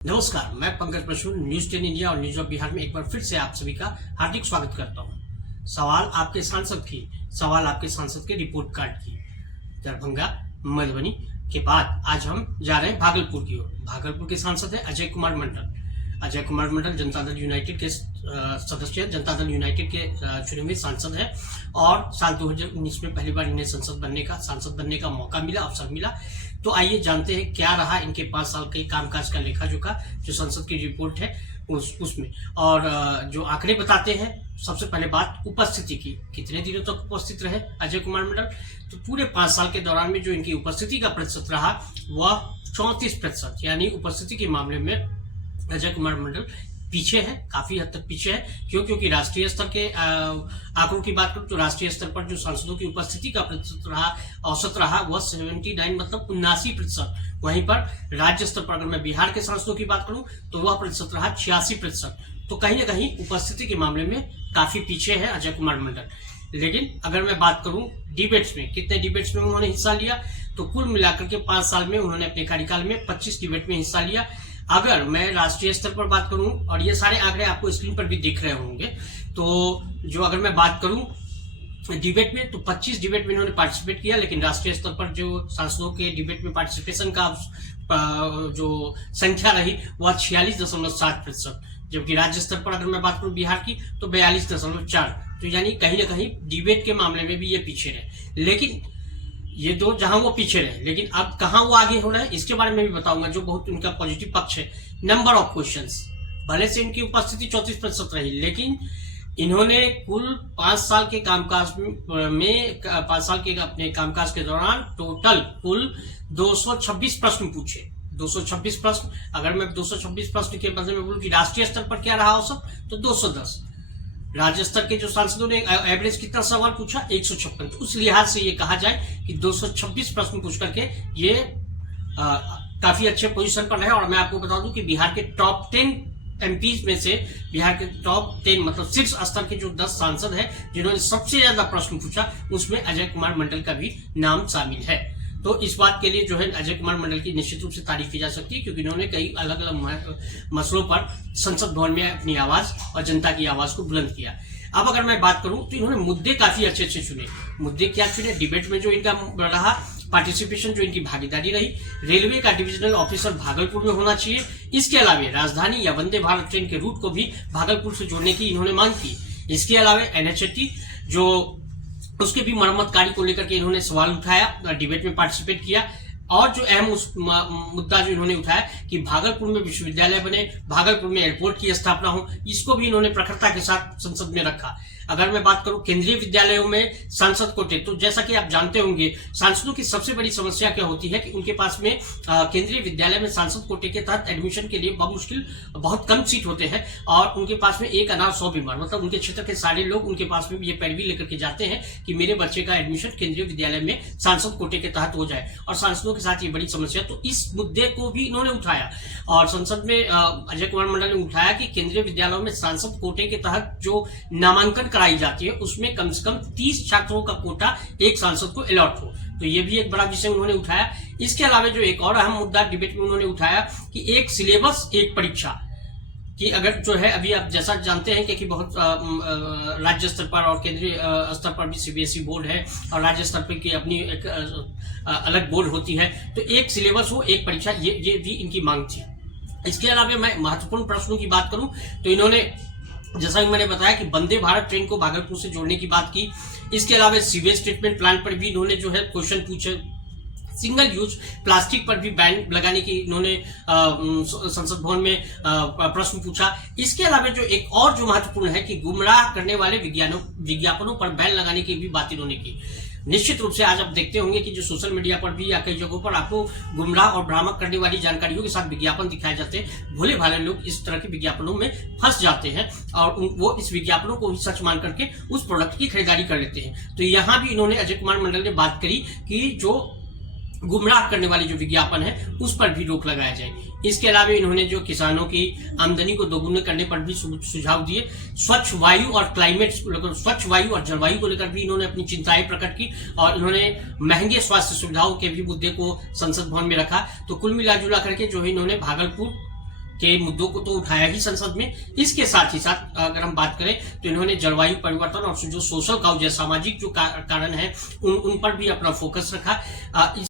नमस्कार, मैं Pankaj Basu news 10 India और न्यूज ऑफ बिहार में एक बार फिर से आप सभी का हार्दिक स्वागत करता हूं। सवाल आपके सांसद के रिपोर्ट कार्ड की। दरभंगा मधुबनी के बाद आज हम जा रहे हैं भागलपुर की ओर। भागलपुर के सांसद है अजय कुमार मंडल। अजय कुमार मंडल जनता दल यूनाइटेड के सदस्य, जनता दल यूनाइटेड के चुने हुए सांसद है और साल 2019 में पहली बार इन्हें सांसद बनने का मौका मिला, अवसर मिला। तो आइए जानते हैं क्या रहा इनके 5 साल के कामकाज का लेखा जोखा, जो संसद की रिपोर्ट है उसमें। और जो आंकड़े बताते हैं, सबसे पहले बात उपस्थिति की। कितने दिनों तक उपस्थित रहे अजय कुमार मंडल? तो पूरे 5 साल के दौरान में जो इनकी उपस्थिति का प्रतिशत रहा वह 34%, यानी उपस्थिति के मामले में अजय कुमार मंडल पीछे है, काफी हद तक पीछे है। क्योंकि राष्ट्रीय स्तर के आंकड़ों की बात करूं तो राष्ट्रीय स्तर पर जो सांसदों की उपस्थिति का प्रतिशत रहा, औसत रहा, वह 79 मतलब 79%। वहीं पर राज्य स्तर पर अगर मैं बिहार के सांसदों की बात करूं तो वह प्रतिशत रहा 86%। तो कहीं ना कहीं उपस्थिति के मामले में काफी पीछे है अजय कुमार मंडल। लेकिन अगर मैं बात करूं डिबेट्स में, कितने डिबेट्स में उन्होंने हिस्सा लिया, तो कुल मिलाकर के 5 साल में उन्होंने अपने कार्यकाल में 25 डिबेट में हिस्सा लिया। अगर मैं राष्ट्रीय स्तर पर बात करूं, और ये सारे आंकड़े आपको स्क्रीन पर भी दिख रहे होंगे, तो जो अगर मैं बात करूं डिबेट में, तो 25 डिबेट में इन्होंने पार्टिसिपेट किया। लेकिन राष्ट्रीय स्तर पर जो सांसदों के डिबेट में पार्टिसिपेशन का जो संख्या रही वह 46.7%। जबकि राज्य स्तर पर अगर मैं बात करूं बिहार की तो 42.4। तो यानी कहीं ना कहीं डिबेट के मामले में भी ये पीछे रहे। लेकिन ये दो जहां वो पीछे रहे, लेकिन अब कहां वो आगे हो रहा है इसके बारे में भी बताऊंगा, जो बहुत उनका पॉजिटिव पक्ष है। नंबर ऑफ क्वेश्चंस, भले से इनकी उपस्थिति 34% रही, लेकिन इन्होंने कुल 5 साल के कामकाज में 5 साल के अपने कामकाज के दौरान टोटल कुल 226 प्रश्न पूछे। 226 प्रश्न। अगर मैं 226 प्रश्न के बदले में बोलूं कि राष्ट्रीय स्तर पर क्या रहा औसत, तो 210। राज्य स्तर के जो सांसदों ने एवरेज कितना सवाल पूछा, 156। तो उस लिहाज से ये कहा जाए कि 226 प्रश्न पूछ करके ये काफी अच्छे पोजीशन पर रहे। और मैं आपको बता दूं कि बिहार के टॉप 10 एमपीज में से, बिहार के टॉप 10 मतलब शीर्ष स्तर के जो 10 सांसद हैं जिन्होंने सबसे ज्यादा प्रश्न पूछा, उसमें अजय कुमार मंडल का भी नाम शामिल है। तो इस बात के लिए जो है अजय कुमार मंडल की निश्चित रूप से तारीफ की जा सकती है, क्योंकि इन्होंने कई अलग अलग मसलों पर संसद भवन में अपनी आवाज और जनता की आवाज को बुलंद किया। अब अगर मैं बात करूं तो इन्होंने मुद्दे काफी अच्छे अच्छे चुने। मुद्दे क्या चुने? डिबेट में जो इनका रहा पार्टिसिपेशन, जो इनकी भागीदारी रही, रेलवे का डिविजनल ऑफिसर भागलपुर में होना चाहिए। इसके अलावा राजधानी या वंदे भारत ट्रेन के रूट को भी भागलपुर से जोड़ने की इन्होंने मांग की। इसके अलावा NH80 जो उसके भी मरम्मत कार्य को लेकर के इन्होंने सवाल उठाया, डिबेट में पार्टिसिपेट किया। और जो अहम मुद्दा जो इन्होंने उठाया कि भागलपुर में विश्वविद्यालय बने, भागलपुर में एयरपोर्ट की स्थापना हो, इसको भी इन्होंने प्रखरता के साथ संसद में रखा। अगर मैं बात करूं केंद्रीय विद्यालयों में सांसद कोटे, तो जैसा कि आप जानते होंगे सांसदों की सबसे बड़ी समस्या क्या होती है कि उनके पास में केंद्रीय विद्यालय में सांसद कोटे के तहत एडमिशन के लिए बहुत कम सीट होते हैं, और उनके पास में एक अनार 100 बीमार, मतलब उनके क्षेत्र के सारे लोग उनके पास में ये पैरवी लेकर के जाते हैं कि मेरे बच्चे का एडमिशन केंद्रीय विद्यालय में सांसद कोटे के तहत हो जाए। और सांसदों के साथ ये बड़ी समस्या, तो इस मुद्दे को भी इन्होंने उठाया। और संसद में अजय कुमार मंडल ने उठाया कि केंद्रीय विद्यालयों में सांसद कोटे के तहत जो नामांकन कराई जाती है उसमें कम से कम 30 छात्रों का कोटा एक सांसद को अलॉट हो। तो ये भी एक बड़ा विषय उन्होंने उठाया। इसके अलावा जो एक और अहम मुद्दा डिबेट में उन्होंने उठाया कि एक सिलेबस एक परीक्षा, कि अगर जो है अभी आप जैसा जानते हैं कि बहुत राज्य स्तर पर और केंद्रीय स्तर पर भी CBSE बोर्ड है और राज्य स्तर पर की अपनी एक अलग बोर्ड होती है, तो एक सिलेबस हो एक परीक्षा, ये भी इनकी मांग थी। इसके अलावा मैं महत्वपूर्ण प्रश्नों की बात करूं तो इन्होंने, जैसा कि मैंने बताया कि वंदे भारत ट्रेन को भागलपुर से जोड़ने की बात की। इसके अलावा सीवेज ट्रीटमेंट प्लांट पर भी इन्होंने जो है क्वेश्चन पूछे। सिंगल यूज प्लास्टिक पर भी बैन लगाने की इन्होंने संसद भवन में प्रश्न पूछा। इसके अलावा जो एक और जो महत्वपूर्ण है कि गुमराह करने वाले विज्ञापनों पर बैन लगाने की भी बात इन्होंने की। निश्चित रूप से आज आप देखते होंगे कि जो सोशल मीडिया पर भी या कई जगहों पर आपको गुमराह और भ्रामक करने वाली जानकारियों के साथ विज्ञापन दिखाए जाते हैं। भोले भाले लोग इस तरह के विज्ञापनों में फंस जाते हैं और वो इस विज्ञापनों को ही सच मान करके उस प्रोडक्ट की खरीदारी कर लेते हैं। तो यहाँ भी इन्होंने, अजय कुमार मंडल ने बात करी कि जो गुमराह करने वाली जो विज्ञापन है उस पर भी रोक लगाया जाए। इसके अलावा इन्होंने जो किसानों की आमदनी को दोगुने करने पर भी सुझाव दिए। स्वच्छ वायु और स्वच्छ वायु और जलवायु को लेकर भी इन्होंने अपनी चिंताएं प्रकट की और इन्होंने महंगे स्वास्थ्य सुविधाओं के भी मुद्दे को संसद भवन में रखा। तो कुल मिला जुला करके जो है इन्होंने भागलपुर के मुद्दों को तो उठाया ही संसद में, इसके साथ ही साथ अगर हम बात करें तो इन्होंने जलवायु परिवर्तन और जो सोशल काउज है, सामाजिक जो कारण है, उन पर भी अपना फोकस रखा।